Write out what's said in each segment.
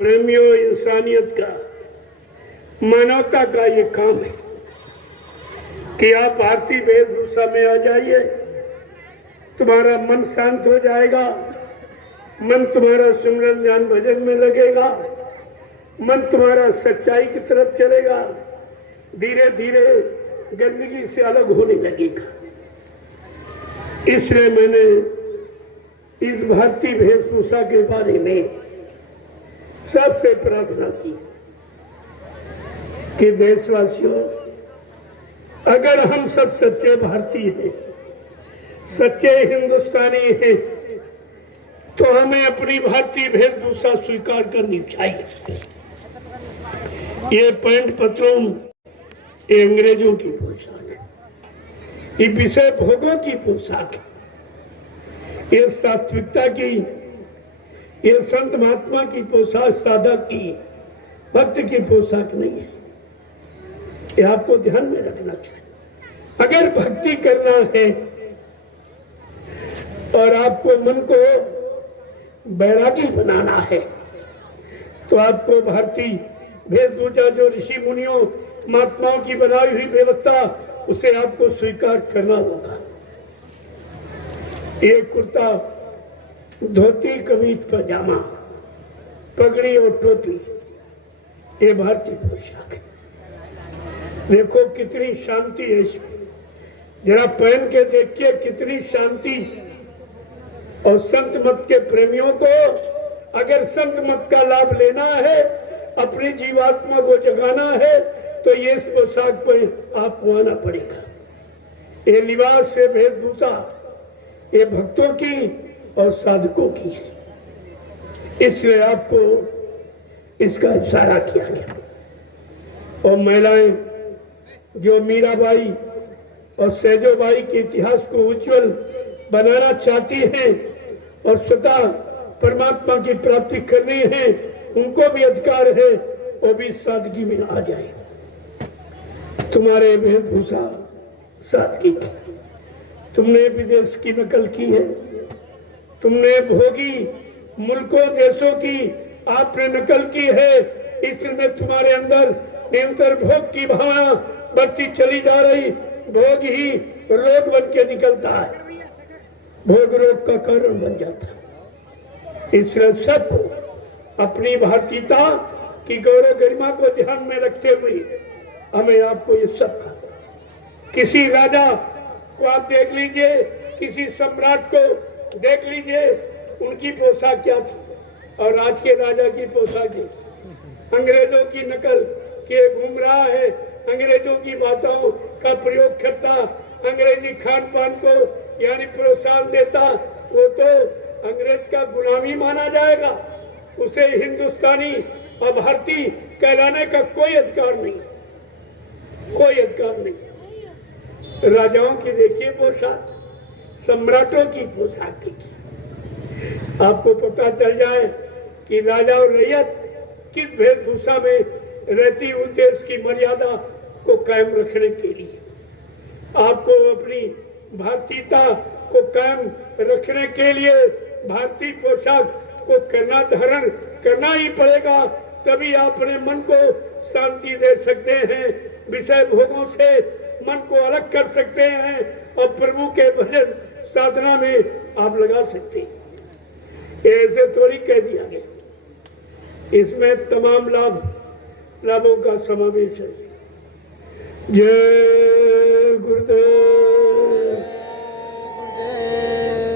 प्रेमियों, इंसानियत का, मानवता का ये काम है कि आप भारतीय वेशभूषा में आ जाइए। तुम्हारा मन शांत हो जाएगा, मन तुम्हारा सिमरन ध्यान भजन में लगेगा, मन तुम्हारा सच्चाई की तरफ चलेगा, धीरे धीरे गंदगी से अलग होने लगेगा। इसलिए मैंने इस भारतीय वेशभूषा के बारे में सबसे प्रार्थना की कि देशवासियों, अगर हम सब सच्चे भारतीय हैं, सच्चे हिंदुस्तानी हैं, तो हमें अपनी भारतीय वेशभूषा स्वीकार करनी चाहिए। ये पैंट पतलून ये अंग्रेजों की पोशाक है, ये विषय भोगों की पोशाक है, ये सात्विकता की, ये संत महात्मा की पोशाक, साधक की, भक्त की पोशाक नहीं है। ये आपको ध्यान में रखना चाहिए। अगर भक्ति करना है और आपको मन को बैरागी बनाना है, तो आपको भारतीय वेशभूषा जो ऋषि मुनियों महात्माओं की बनाई हुई व्यवस्था, उसे आपको स्वीकार करना होगा। ये कुर्ता, धोती, कमीज, पजामा, पगड़ी और टोपी, ये भारतीय पोशाक है। देखो कितनी शांति है इसमें, जरा पहन के देखिए कितनी शांति। और संत मत के प्रेमियों को अगर संत मत का लाभ लेना है, अपनी जीवात्मा को जगाना है, तो ये इस पोशाक पर आपको आना पड़ेगा। ये लिबास से वेशभूषा ये भक्तों की और साधकों की है, इसलिए आपको इसका इशारा किया गया। और महिलाएं जो मीराबाई और सैजोबाई के इतिहास को उज्जवल बनाना चाहती हैं और सदा परमात्मा की प्राप्ति करनी है, उनको भी अधिकार है, वो भी सादगी में आ जाए। तुम्हारे वेशभूषा सादगी, तुमने विदेश की नकल की है, तुमने भोगी मुल्कों देशों की आपने नकल की है, इसलिए तुम्हारे अंदर निरंतर भोग की भावना बढ़ती चली जा रही। भोग ही रोग बन के निकलता है, भोग रोग का कारण बन जाता है। इसलिए सब अपनी भारतीयता की गौरव गरिमा को ध्यान में रखते हुए हमें आपको ये सब, किसी राजा को आप देख लीजिए, किसी सम्राट को देख लीजिए, उनकी पोशाक क्या थी और आज के राजा की पोशाक थी। अंग्रेजों की नकल किए घूम रहा है, अंग्रेजों की बातों का प्रयोग करता, अंग्रेजी खान पान को यानी प्रोत्साहन देता, वो तो अंग्रेज का गुलामी माना जाएगा। उसे हिंदुस्तानी और भारतीय कहलाने का कोई अधिकार नहीं, कोई अधिकार नहीं। राजाओं की देखिए पोशाक, सम्राटों की पोशाक देखिए, आपको पता चल जाए कि राजा और रैयत किस वेशभूषा में रहती, उस देश की मर्यादा को कायम रखने के लिए आपको अपनी भारतीयता को कायम रखने के लिए भारतीय पोशाक को करना, धारण करना ही पड़ेगा। तभी आप अपने मन को शांति दे सकते हैं, विषय भोगों से मन को अलग कर सकते हैं और प्रभु के भजन साधना में आप लगा सकते हैं। ऐसे थोड़ी कह दिया गया, इसमें तमाम लाभों का समावेश है। जय गुरुदेव,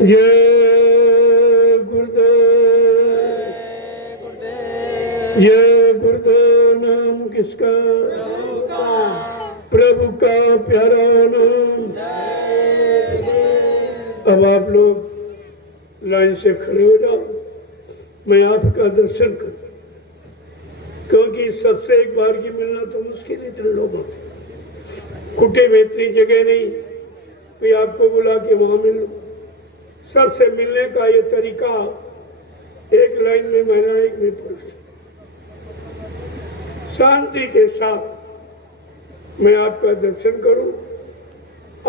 जय गुरुदेव, जय गुरुदेव। नाम किसका? प्रभु का प्यारा नाम। अब आप लोग लाइन से खड़े हो जाओ, मैं आपका दर्शन करूं, क्योंकि सबसे एक बार की मिलना तो मुश्किल है इतने लोगों से। खुटे में इतनी जगह नहीं कोई आपको बुला के वहां मिल लो। सबसे मिलने का ये तरीका, एक लाइन में महिला, एक में पुरुष, शांति के साथ मैं आपका दर्शन करूं,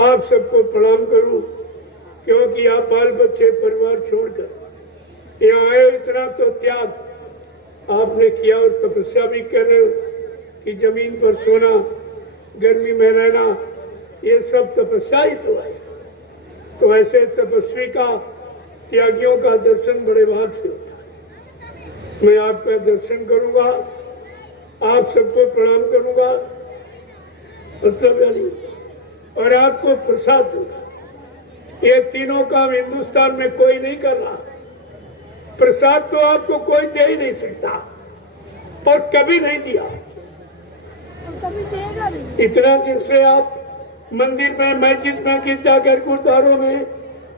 आप सबको प्रणाम करूं, क्योंकि आप बाल बच्चे परिवार छोड़कर यहाँ आए, इतना तो त्याग आपने किया और तपस्या भी कर रहे हो कि जमीन पर सोना, गर्मी में रहना, ये सब तपस्या ही तो है। तो ऐसे तपस्वी का, त्यागियों का दर्शन बड़े भाग से होता है। मैं आपका दर्शन करूंगा, आप सबको प्रणाम करूंगा, मतलब और आपको प्रसाद दूंगा। ये तीनों काम हिंदुस्तान में कोई नहीं कर रहा। प्रसाद तो आपको कोई दे ही नहीं सकता और कभी नहीं दिया। कभी देगा भी। इतना दिन से आप मंदिर में, मस्जिद में, गिरजाघर, गुरुद्वारों में,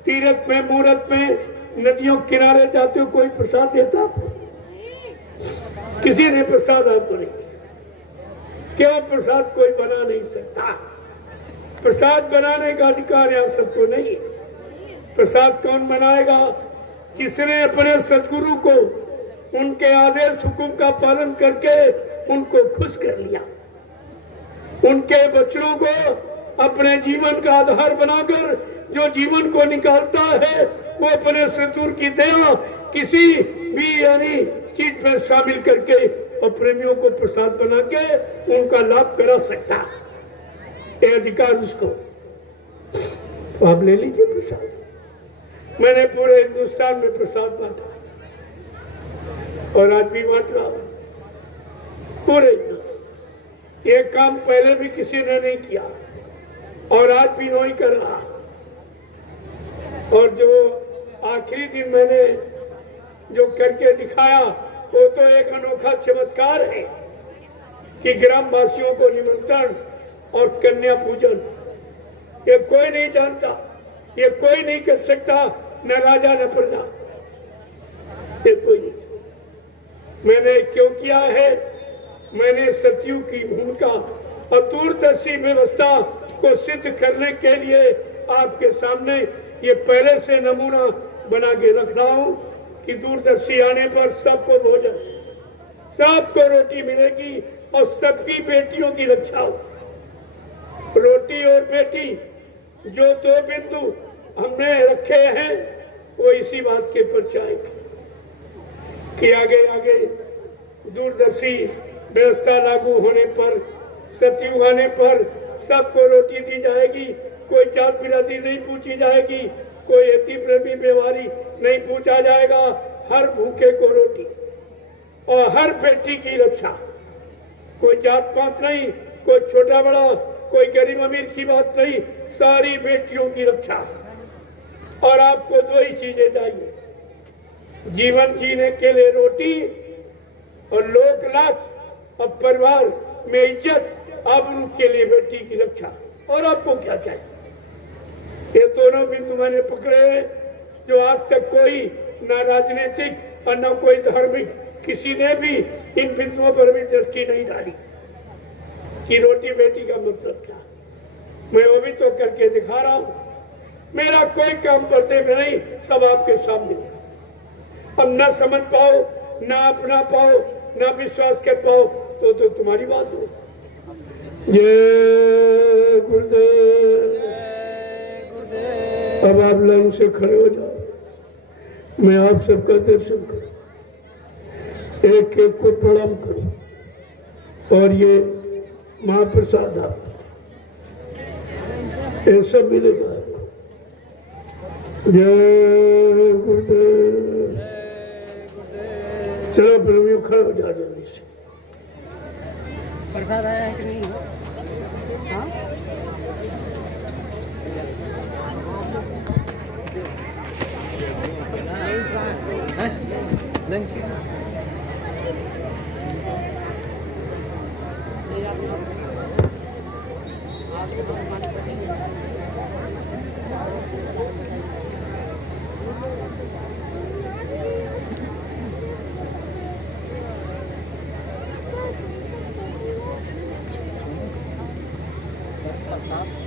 तीर्थ में, मूर्त में, नदियों किनारे जाते हो, कोई प्रसाद देता आपको? किसी ने प्रसाद आपको नहीं दिया। क्यों? प्रसाद कोई बना नहीं सकता। प्रसाद बनाने का अधिकार यहाँ सबको नहीं है। प्रसाद कौन बनाएगा? जिसने अपने सदगुरु को उनके आदेश हुकुम का पालन करके उनको खुश कर लिया, उनके बच्चों को अपने जीवन का आधार बनाकर जो जीवन को निकालता है वो अपने सदगुरु की दया किसी भी यानी चीज में शामिल करके और प्रेमियों को प्रसाद बना के उनका लाभ करा सकता है। ये अधिकार उसको। तो आप ले लीजिए प्रसाद। मैंने पूरे हिंदुस्तान में प्रसाद बांटा और आज भी बांट रहा हूं पूरे। ये काम पहले भी किसी ने नहीं किया और आज भी नहीं कर रहा। और जो आखिरी दिन मैंने जो करके दिखाया वो तो एक अनोखा चमत्कार है कि ग्रामवासियों को निमंत्रण और कन्या पूजन, ये कोई नहीं जानता, ये कोई नहीं कर सकता, न राजा न प्रजा, ये कोई नहीं। मैंने क्यों किया है? मैंने सतयुग की भूमिका और दूरदर्शी व्यवस्था को सिद्ध करने के लिए आपके सामने ये पहले से नमूना बना के रख रहा हूं कि दूरदर्शी आने पर सबको भोजन, सबको रोटी मिलेगी और सबकी बेटियों की रक्षा हो। रोटी और बेटी जो दो बिंदु हमने रखे हैं वो इसी बात के परछाई कि आगे आगे दूरदर्शी व्यवस्था लागू होने पर, सतयुग आने पर सबको रोटी दी जाएगी। कोई जात बिरादरी नहीं पूछी जाएगी, कोई अति प्रेमी व्यवहारी नहीं पूछा जाएगा। हर भूखे को रोटी और हर बेटी की रक्षा। कोई जात पात नहीं, कोई छोटा बड़ा, कोई गरीब अमीर की बात नहीं, सारी बेटियों की रक्षा। और आपको दो ही चीजें चाहिए, जीवन जीने के लिए रोटी और लोक लाभ और परिवार में इज्जत, आबरू के लिए बेटी की रक्षा। और आपको क्या चाहिए? ये दोनों बिंदु मैंने पकड़े हैं जो आज तक कोई ना राजनीतिक और न कोई धार्मिक किसी ने भी इन बिंदुओं पर भी दृष्टि नहीं डाली कि रोटी बेटी का मतलब क्या। मैं वो भी तो करके दिखा रहा हूं। मेरा कोई काम पर्दे में नहीं, सब आपके सामने। अब न समझ पाओ, न अपना पाओ, न विश्वास कर पाओ तो तुम्हारी बात हो। जय गुरुदेव। अब आप लाइन से खड़े हो जाओ, मैं आप सबका दर्शन करूं, एक एक को प्रणाम करूं और ये महाप्रसाद आप ये सब मिलेगा। जय गुरुदेव। चलो प्रेमियों खड़े हो जाओ जल्दी से। प्रसाद आया है कि नहीं? हाँ? साहब